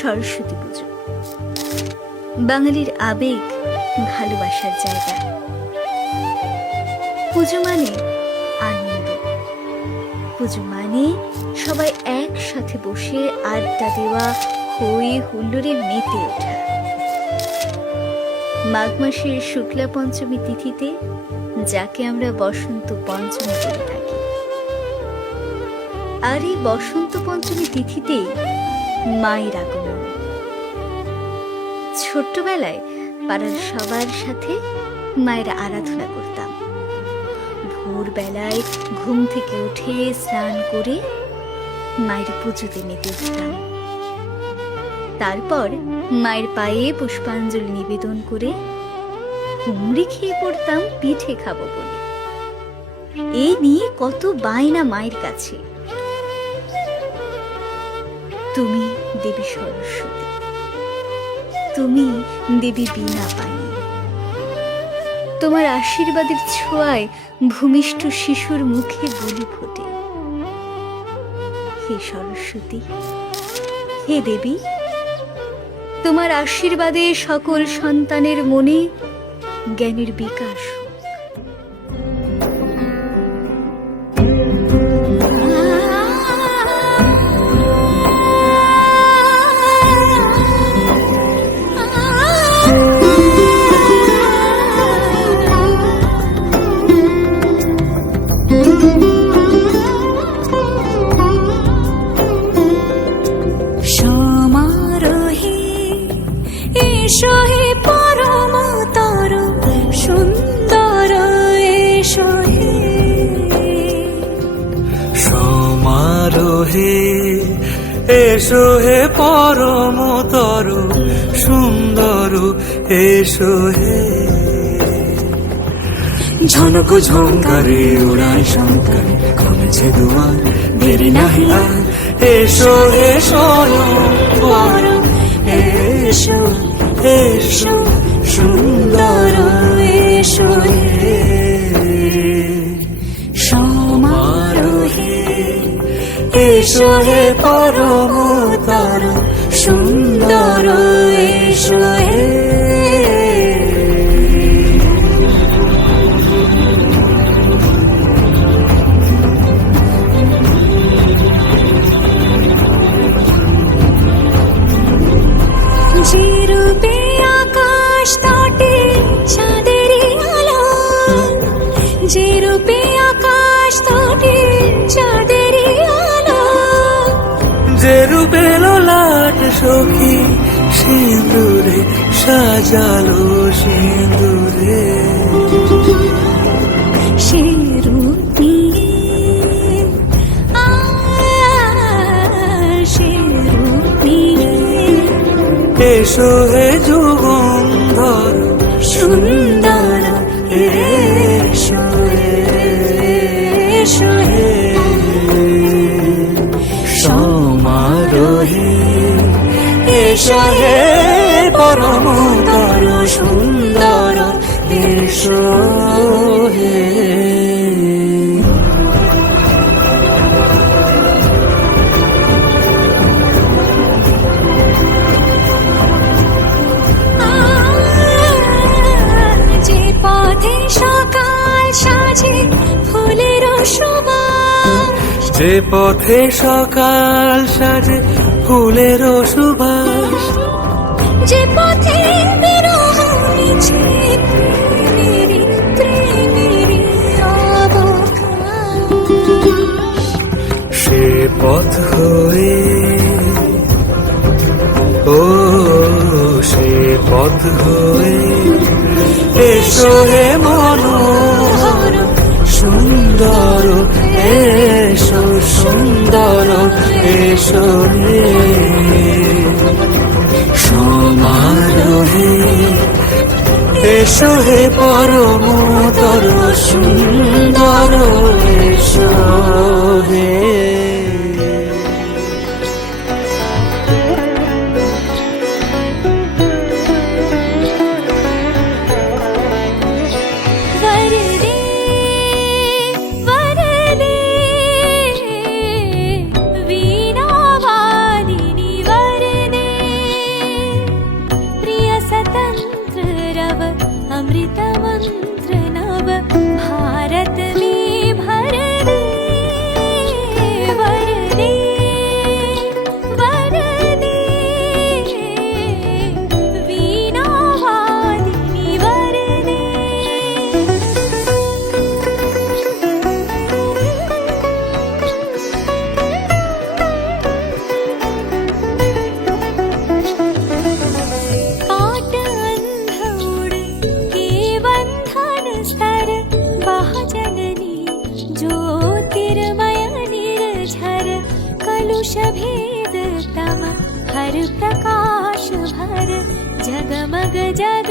সরস্বতী পুজো বাঙালির আবেগ, ভালোবাসার জায়গা। পুজো মানে আনন্দ, পুজো মানে সবাই একসাথে বসে আড্ডা দেওয়া, হই হুল্লোড়ে মেতে ওঠা। মাঘ মাসের শুক্লা পঞ্চমী তিথিতে, যাকে আমরা বসন্ত পঞ্চমী বলে থাকি, আর এই বসন্ত পঞ্চমী তিথিতেই মায়ের আগমন। ছোট্টবেলায় পাড়ার সবার সাথে মায়ের আরাধনা করতাম। ভোরবেলায় ঘুম থেকে উঠে স্নান করে মায়ের পুজোতে মেতে উঠতাম। তারপর মায়ের পায়ে পুষ্পাঞ্জলি নিবেদন করে হুমড়ি খেয়ে পড়তাম পিঠে খাবো বলে। এই নিয়ে কত বায়না মায়ের কাছে। তুমি দেবী সরস্বতী, তুমি দেবী বীণা পানি, তোমার আশীর্বাদের ছোঁয়ায় ভূমিষ্ঠ শিশুর মুখে বলি ফোটে। হে সরস্বতী, হে দেবী, তোমার আশীর্বাদে সকল সন্তানের মনে জ্ঞানের বিকাশ হোক। এসো হে পরমতর সুন্দর, এসো হে। ঝনক ঝঙ্কারে উড়ায় শঙ্কারে, কমেছে দুয়ার দেরি নাহি আর। এসো হে স্বয়ং, এসো এসো সুন্দর, এসো হে সমারোহে। এসো হে পরমতর সুন্দর, এসো হে। যে রূপে আকাশ তটে চাঁদেরই আলো, যে রূপে আকাশ তটে চাঁদেরই আলো, যে রূপে ললাট সখী সিঁদুরে সাজালো সিঁদুরে। সে রূপ নিয়ে, সে রূপ নিয়ে। এসো হে যুগন্ধর সুন্দর, এসো এসো হে সমারোহে। এসো হে পরমতর সুন্দর, এসো হে। যে পথে সকাল সাজে ফুলের সুবাস, যে পথে সকাল সাজে ফুলের সুবাস, যে পথে বিরহ মিছে প্রেমেরই প্রেমেরই অবকাশ। সে পথ হয়ে, ও সে পথ হয়ে। এসো হে মনোহর সুন্দর, এসো সুন্দর, এসো হে সমারোহে। এসো হে পরমতর সুন্দর, এসো হে। वीणा वादिनी वरदे, पीयूष भेद तम हर प्रकाश भर जगमग जग